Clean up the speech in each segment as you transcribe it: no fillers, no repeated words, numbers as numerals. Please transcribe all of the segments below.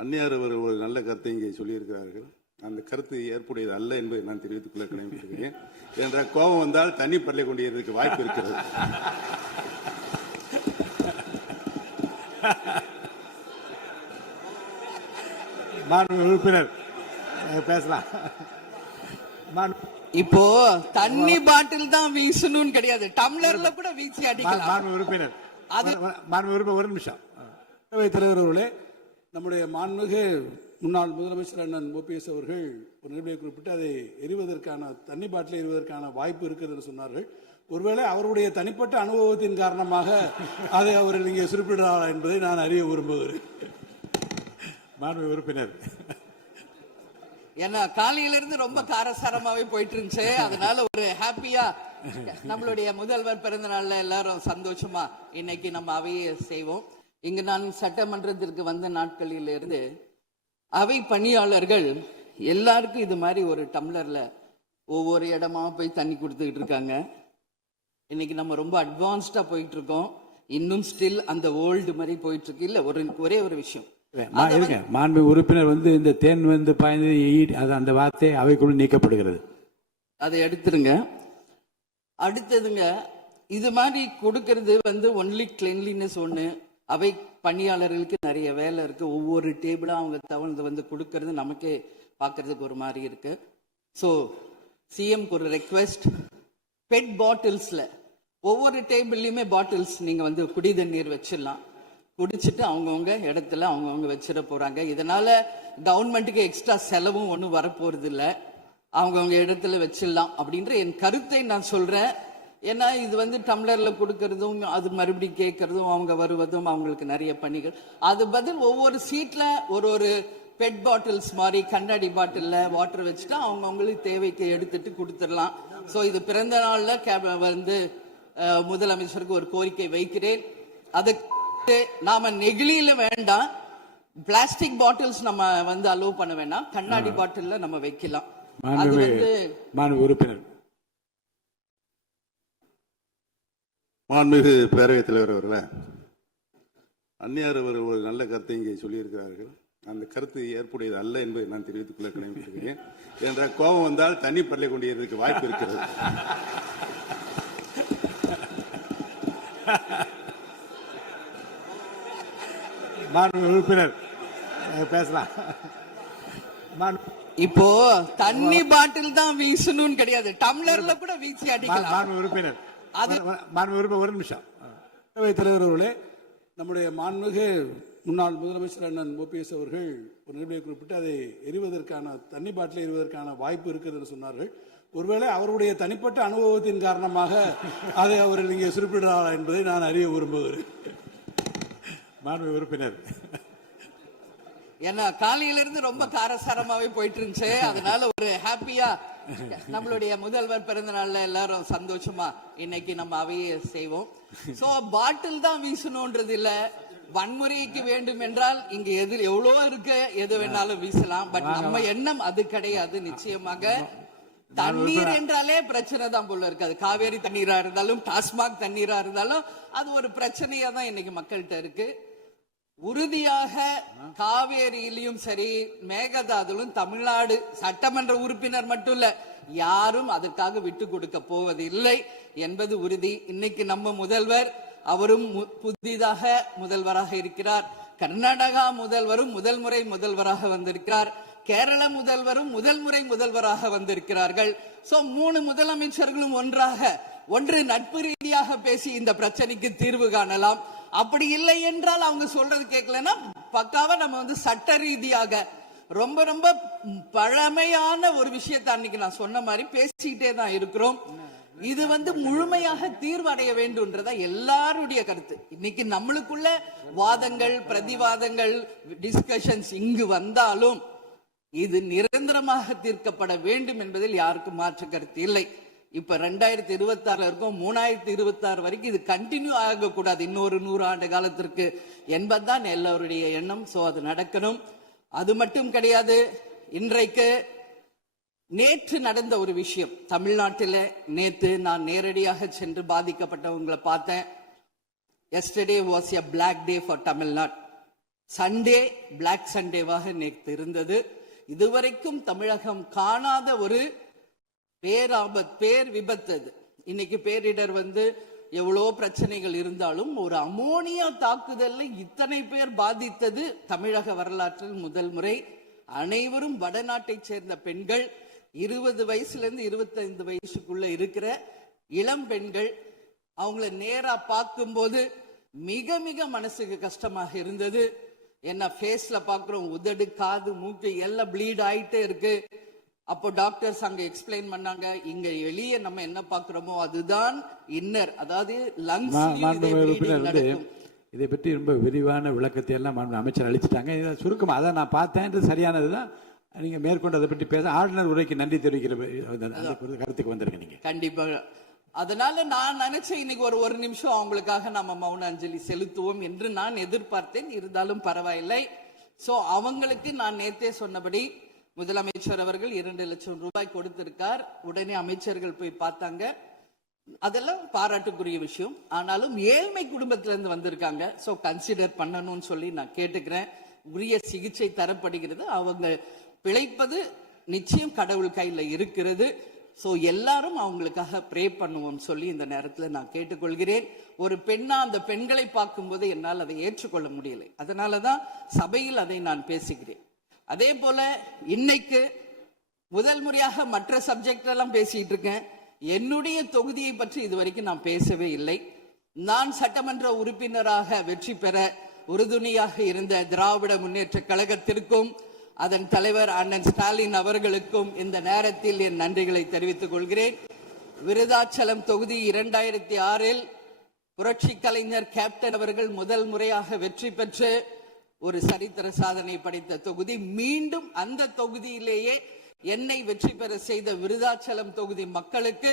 அந்நியார் அவர் ஒரு நல்ல கருத்தை இங்கே சொல்லியிருக்கிறார்கள். அந்த கருத்து ஏற்புடையது அல்ல என்பதை நான் தெரிவித்துக் கொள்ள கடமைப்பட்டிருக்கிறேன். என்ற கோபம் வந்தால் தண்ணி பள்ளி கொண்டிருக்க வாய்ப்பு இருக்கிறது. உறுப்பினர் பேசலாம். இப்போ தண்ணி பாட்டில் தான் வீசணும் கிடையாது, டம்ளர்ல கூட வீசி அடிக்கலாம். உறுப்பினர் ஒரு நிமிஷம். தலைவர் அவர்களே, நம்முடைய மாண்புமிகு முன்னாள் முதலமைச்சர் அண்ணன் ஓபிஎஸ் அவர்கள் ஒரு நிகழ்வை குறிப்பிட்டு அதை எரிவதற்கான தண்ணி பாட்டில் எரிவதற்கான வாய்ப்பு இருக்கிறது என்று சொன்னார்கள். ஒருவேளை அவருடைய தனிப்பட்ட அனுபவத்தின் காரணமாக அதை அவர்கள் இங்கே குறிப்பிடுகிறாரா என்பதை நான் அறிய விரும்புகிறேன். மாண்புமிகு உறுப்பினர். ஏன்னா காலையில இருந்து ரொம்ப காரசாரமாவே போயிட்டு இருந்துச்சு, அதனால ஒரு ஹாப்பியா நம்மளுடைய முதல்வர் பிறந்த நாள்ல எல்லாரும் சந்தோஷமா இன்னைக்கு நம்ம அவையை செய்வோம். இங்கு நான் சட்டமன்றத்திற்கு வந்த நாட்களில் இருந்து அவை பணியாளர்கள் எல்லாருக்கும் இது மாதிரி ஒரு டம்ளர்ல ஒவ்வொரு இடமா போய் தண்ணி கொடுத்துக்கிட்டு இருக்காங்க. இன்னைக்கு நம்ம ரொம்ப அட்வான்ஸ்டா போயிட்டு இருக்கோம். இன்னும் ஸ்டில் அந்த ஓல்டு மாதிரி போயிட்டு இருக்கு. இல்ல ஒரே ஒரு விஷயம், மாண்பு உறுப்பினர் இந்த தேன் பாய்ந்து அந்த வார்த்தை அவைக்குள் நீக்கப்படுகிறது. அதை எடுத்துருங்க. அடுத்ததுங்க, இது மாதிரி கொடுக்கறது ஒன்லி கிளீன்லினஸ் ஒண்ணு. அவை பணியாளர்களுக்கு நிறைய வேலை இருக்கு. ஒவ்வொரு டேபிளா அவங்க தவழ்ந்து கொடுக்கறது நமக்கே பார்க்கறதுக்கு ஒரு மாதிரி இருக்கு. ஸோ சிஎம்க்கு ஒரு ரெக்வெஸ்ட், பெட் பாட்டில்ஸ்ல ஒவ்வொரு டேபிள்லயுமே பாட்டில்ஸ் நீங்க குடி தண்ணீர் வச்சிடலாம். குடிச்சிட்டு அவங்கவுங்க இடத்துல அவங்கவுங்க வச்சிட போறாங்க. இதனால கவர்மெண்ட்டுக்கு எக்ஸ்ட்ரா செலவும் ஒன்றும் வரப்போறது இல்லை. அவங்கவுங்க இடத்துல வச்சிடலாம் அப்படின்ற என் கருத்தை நான் சொல்றேன். ஏன்னா இது டம்ளர்ல கொடுக்கறதும் அது மறுபடியும் கேட்கறதும் அவங்க வருவதும் அவங்களுக்கு நிறைய பணிகள். அது பதில் ஒவ்வொரு சீட்ல ஒரு பெட் பாட்டில்ஸ் மாதிரி கண்ணாடி பாட்டில்ல வாட்டர் வச்சுட்டு அவங்களுக்கு தேவைக்கு எடுத்துட்டு கொடுத்துடலாம். ஸோ இது பிறந்த நாள்ல முதலமைச்சருக்கு ஒரு கோரிக்கை வைக்கிறேன். அதுக்கு நாம நெகிழியில வேண்டாம், பிளாஸ்டிக் பாட்டில்ஸ் நம்ம அலோவ் பண்ண வேண்டாம், கண்ணாடி பாட்டில்ல நம்ம வைக்கலாம். உறுப்பினர். மாண்புமிகு பேரவைத் தலைவர் அவர்களே, அந்நியார் அவர் ஒரு நல்ல கருத்தை இங்கே சொல்லியிருக்கிறார்கள். அந்த கருத்து ஏற்புடையது அல்ல என்பதை நான் தெரிவித்துக் கொள்ள கடமைப்பட்டிருக்கிறேன். என்ற கோபம் வந்தால் தண்ணி பள்ளி கொண்டிருக்க வாய்ப்பு இருக்கிறது. உறுப்பினர் பேசலாம். இப்போ தண்ணி பாட்டில் தான் வீசணும் கிடையாது, டம்ளர்ல கூட வீசி அடிக்கலாம். உறுப்பினர் ஒரு நிமிஷம். தலைவர் அவர்களே, நம்முடைய மாண்புமிகு முன்னாள் முதலமைச்சர் அண்ணன் ஓபிஎஸ் அவர்கள் ஒரு நிகழ்வை குறிப்பிட்டு அதை எரிவதற்கான தண்ணி பாட்டில் எரிவதற்கான வாய்ப்பு இருக்கிறது என்று சொன்னார்கள். ஒருவேளை அவருடைய தனிப்பட்ட அனுபவத்தின் காரணமாக அதை அவர்கள் இங்கே குறிப்பிடுகிறாரா என்பதை நான் அறிய விரும்புகிறேன். மாண்புமிகு உறுப்பினர். ஏன்னா காலையில இருந்து ரொம்ப காரசாரமாவே போயிட்டு இருந்துச்சு, அதனால ஒரு ஹாப்பியா நம்மளுடைய முதல்வர் பிறந்த நாள்ல எல்லாரும் சந்தோஷமா இன்னைக்கு நம்ம அவையை செய்வோம். சோ பாட்டில் தான் வீசணும்ன்றது இல்ல, வன்முறைக்கு வேண்டும் என்றால் இங்க எவ்வளவோ இருக்கு, எது வேணாலும் வீசலாம். பட் நம்ம எண்ணம் அது கிடையாது. நிச்சயமாக தண்ணீர் என்றாலே பிரச்சனை தான் போல இருக்கு. அது காவேரி தண்ணீரா இருந்தாலும் டாஸ்மாக் தண்ணீரா இருந்தாலும் அது ஒரு பிரச்சனையா தான் இன்னைக்கு மக்கள்கிட்ட இருக்கு. உறுதியாக காவேரியிலும் சரி மேகதாதுலும் தமிழ்நாடு சட்டமன்ற உறுப்பினர் மட்டும் இல்ல, யாரும் அதற்காக விட்டு கொடுக்க போவதில்லை என்பது உறுதி. இன்னைக்கு நம்ம முதல்வர் அவரும் புதிதாக முதல்வராக இருக்கிறார். கர்நாடகா முதல்வரும் முதல் முறை முதல்வராக வந்திருக்கிறார். கேரள முதல்வரும் முதல் முறை முதல்வராக வந்திருக்கிறார்கள். சோ 3 முதலமைச்சர்களும் ஒன்று நட்பு ரீதியாக பேசி இந்த பிரச்சனைக்கு தீர்வு காணலாம். அப்படி இல்லை என்றால் அவங்க சொல்றது கேட்கலன்னா பக்காவா நம்ம சட்ட ரீதியாக ரொம்ப ரொம்ப பழமையான ஒரு விஷயத்தை அன்னைக்கு நான் சொன்ன மாதிரி பேசிக்கிட்டே தான் இருக்கிறோம். இது முழுமையாக தீர்வடைய வேண்டும்ன்றதா எல்லாருடைய கருத்து. இன்னைக்கு நம்மளுக்குள்ள வாதங்கள் பிரதிவாதங்கள் டிஸ்கஷன்ஸ் இங்கு வந்தாலும் இது நிரந்தரமாக தீர்க்கப்பட வேண்டும் என்பதில் யாருக்கும் மாற்று கருத்து இல்லை. இப்ப 2026 இருக்கும், 3026 வரைக்கும் இது கண்டினியூ ஆகக்கூடாது, இன்னொரு 100 ஆண்டு காலத்திற்கு என்பதுதான் எல்லோருடைய எண்ணம். சோ அது நடக்கணும். அது மட்டும் கிடையாது, இன்றைக்கு நேற்று நடந்த ஒரு விஷயம் தமிழ்நாட்டில். நேற்று நான் நேரடியாக சென்று பாதிக்கப்பட்டவங்களை பார்த்தேன். Yesterday was a black day for Tamil Nadu. Sunday black சண்டேவாக நேற்று இருந்தது. இதுவரைக்கும் தமிழகம் காணாத ஒரு பேர் விபத்து அது. இன்னைக்கு பேரிடர் எவ்வளோ பிரச்சனைகள் இருந்தாலும் ஒரு அமோனியா தாக்குதல்ல இத்தனை பேர் பாதித்தது தமிழக வரலாற்றில் முதல் முறை. அனைவரும் வடநாட்டை சேர்ந்த பெண்கள், 20 வயசுல இருந்து 25 வயசுக்குள்ள இருக்கிற இளம் பெண்கள். அவங்கள நேரா பார்க்கும்போது மிக மிக மனசுக்கு கஷ்டமாக இருந்தது. என்ன ஃபேஸ்ல பாக்குறோம், உதடு, காது, மூக்கு எல்லாம் ப்ளீட் ஆயிட்டே இருக்கு. அப்போ டாக்டர்ஸ் அங்க எக்ஸ்பிளைன் பண்ணாங்க, இங்க வெளியே நம்ம என்ன பாக்குறோமோ அதுதான் இன்னர், அதாவது லங்ஸ். இதை பற்றி ரொம்ப விரிவான விளக்கத்தை எல்லாம் அமைச்சர் அளிச்சுட்டாங்க. இதை சுருக்கமா அதான் நான் பார்த்தேன், சரியானதுதான். நீங்க மேற்கொண்டு அதை பற்றி பேச ஆளுநர் உரைக்கு நன்றி தெரிவிக்கிற கருத்துக்கு வந்திருக்க நீங்க. கண்டிப்பா. அதனால நான் நினைச்சேன் இன்னைக்கு ஒரு நிமிஷம் அவங்களுக்காக நம்ம மௌன அஞ்சலி செலுத்துவோம் என்று நான் எதிர்பார்த்தேன். இருந்தாலும் பரவாயில்லை. சோ அவங்களுக்கு நான் நேத்தே சொன்னபடி முதலமைச்சர் அவர்கள் 2 லட்சம் ரூபாய் கொடுத்திருக்கார். உடனே அமைச்சர்கள் போய் பார்த்தாங்க. அதெல்லாம் பாராட்டுக்குரிய விஷயம். ஆனாலும் ஏழ்மை குடும்பத்திலிருந்து வந்திருக்காங்க. சோ கன்சிடர் பண்ணணும்னு சொல்லி நான் கேட்டுக்கிறேன். உரிய சிகிச்சை தரப்படுகிறது. அவங்க பிழைப்பது நிச்சயம் கடவுள் கையில இருக்கிறது. சோ எல்லாரும் அவங்களுக்காக ப்ரே பண்ணுவோம் சொல்லி இந்த நேரத்தில் நான் கேட்டுக்கொள்கிறேன். ஒரு பெண்ணா அந்த பெண்களை பார்க்கும்போது என்னால் அதை ஏற்றுக்கொள்ள முடியலை. அதனாலதான் சபையில் அதை நான் பேசுகிறேன். அதே போல இன்னைக்கு முதல் முறையாக மற்ற சப்ஜெக்ட் எல்லாம் பேசிட்டு இருக்கேன். என்னுடைய தொகுதியை பற்றி இதுவரைக்கும் நான் பேசவே இல்லை. நான் சட்டமன்ற உறுப்பினராக வெற்றி பெற உறுதுணையாக இருந்த திராவிட முன்னேற்ற கழகத்திற்கும் அதன் தலைவர் அண்ணன் ஸ்டாலின் அவர்களுக்கும் இந்த நேரத்தில் என் நன்றிகளை தெரிவித்துக் கொள்கிறேன். விருதாச்சலம் தொகுதி 2006 புரட்சி கலைஞர் கேப்டன் அவர்கள் முதல் முறையாக வெற்றி பெற்று ஒரு சரித்திர சாதனை படைத்த தொகுதி. மீண்டும் அந்த தொகுதியிலேயே என்னை வெற்றி பெற செய்த விருதாச்சலம் தொகுதி மக்களுக்கு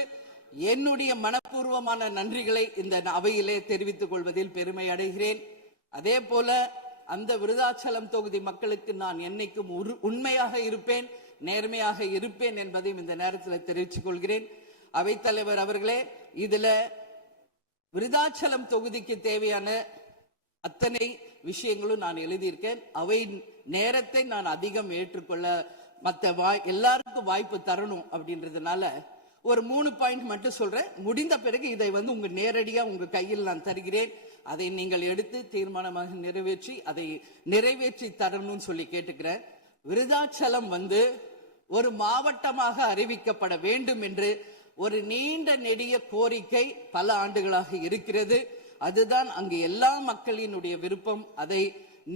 என்னுடைய மனப்பூர்வமான நன்றிகளை இந்த அவையிலே தெரிவித்துக் கொள்வதில் பெருமை அடைகிறேன். அதே போல அந்த விருதாச்சலம் தொகுதி மக்களுக்கு நான் என்னைக்கும் உண்மையாக இருப்பேன், நேர்மையாக இருப்பேன் என்பதையும் இந்த நேரத்தில் தெரிவித்துக் கொள்கிறேன். அவைத்தலைவர் அவர்களே, இதுல விருதாச்சலம் தொகுதிக்கு தேவையான அத்தனை விஷயங்களும் நான் எழுதியிருக்கேன். அவை நேரத்தை நான் அதிகம் ஏற்றுக்கொள்ள எல்லாருக்கும் வாய்ப்பு தரணும் அப்படின்றதுனால ஒரு 3 பாயிண்ட் மட்டும் சொல்றேன். முடிந்த பிறகு இதை உங்க நேரடியா உங்க கையில் நான் தருகிறேன். அதை நீங்கள் எடுத்து தீர்மானமாக நிறைவேற்றி தரணும்னு சொல்லி கேட்டுக்கிறேன். விருதாச்சலம் ஒரு மாவட்டமாக அறிவிக்கப்பட வேண்டும் என்று ஒரு நீண்ட நெடிய கோரிக்கை பல ஆண்டுகளாக இருக்கிறது. அதுதான் அங்கு எல்லா மக்களினுடைய விருப்பம். அதை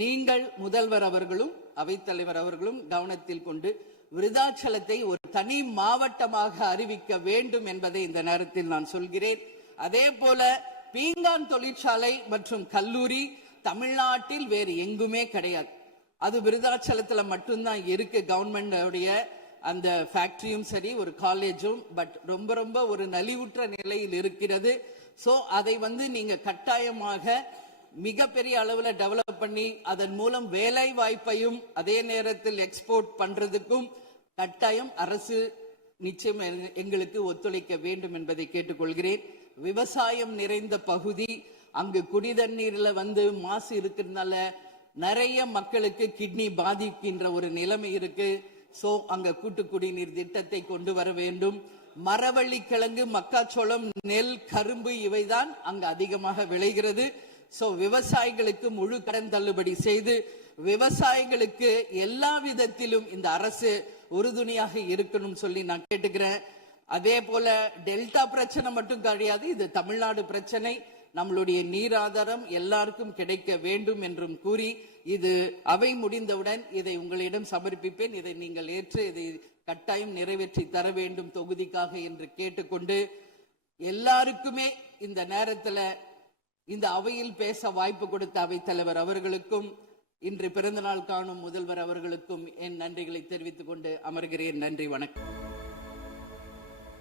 நீங்கள் முதல்வர் அவர்களும் அவைத்தலைவர் அவர்களும் கவனத்தில் கொண்டு விருதாச்சலத்தை ஒரு தனி மாவட்டமாக அறிவிக்க வேண்டும் என்பதை இந்த நேரத்தில் நான் சொல்கிறேன். அதே போல பீங்கான் தொழிற்சாலை மற்றும் கல்லூரி தமிழ்நாட்டில் வேறு எங்குமே கிடையாது. அது விருதாச்சலத்துல மட்டும்தான் இருக்கு. கவர்மெண்ட் அந்த ஃபேக்டரியும் சரி, ஒரு காலேஜும், பட் ரொம்ப ரொம்ப ஒரு நலிவுற்ற நிலையில் இருக்கிறது. சோ அதை நீங்க கட்டாயமாக மிகப்பெரிய அளவுல டெவலப் பண்ணி அதன் மூலம் வேலை வாய்ப்பையும் அதே நேரத்தில் எக்ஸ்போர்ட் பண்றதுக்கும் கட்டாயம் அரசு நிச்சயம் எங்களுக்கு ஒத்துழைக்க வேண்டும் என்பதை கேட்டுக்கொள்கிறேன். விவசாயம் நிறைந்த பகுதி, அங்கு குடிதண்ணீர்ல மாசு இருக்கிறதுனால நிறைய மக்களுக்கு கிட்னி பாதிக்கின்ற ஒரு நிலைமை இருக்கு. சோ அங்க கூட்டு குடிநீர் திட்டத்தை கொண்டு வர வேண்டும். மரவள்ளி கிழங்கு, மக்காச்சோளம், நெல், கரும்பு இவைதான் அங்கு அதிகமாக விளைகிறது. சோ விவசாயிகளுக்கு முழு கடன் தள்ளுபடி செய்து விவசாயிகளுக்கு எல்லா விதத்திலும் இந்த அரசு உறுதுணையாக இருக்கணும் சொல்லி நான் கேட்டுக்கிறேன். அதே போல டெல்டா பிரச்சனை மட்டும் கிடையாது, இது தமிழ்நாடு பிரச்சனை. நம்மளுடைய நீர் ஆதாரம் எல்லாருக்கும் கிடைக்க வேண்டும் என்றும் கூறி, இது அவை முடிந்தவுடன் இதை உங்களிடம் சமர்ப்பிப்பேன். இதை நீங்கள் ஏற்று இதை கட்டாயம் நிறைவேற்றி தர வேண்டும் தொகுதிக்காக என்று கேட்டுக்கொண்டு, எல்லாருக்குமே இந்த நேரத்தில் இந்த அவையில் பேச வாய்ப்பு கொடுத்த அவைத்தலைவர் அவர்களுக்கும் இன்று பிறந்தநாள் காணும் முதல்வர் அவர்களுக்கும் என் நன்றிகளை தெரிவித்துக் கொண்டு அமர்கிறேன். நன்றி, வணக்கம்.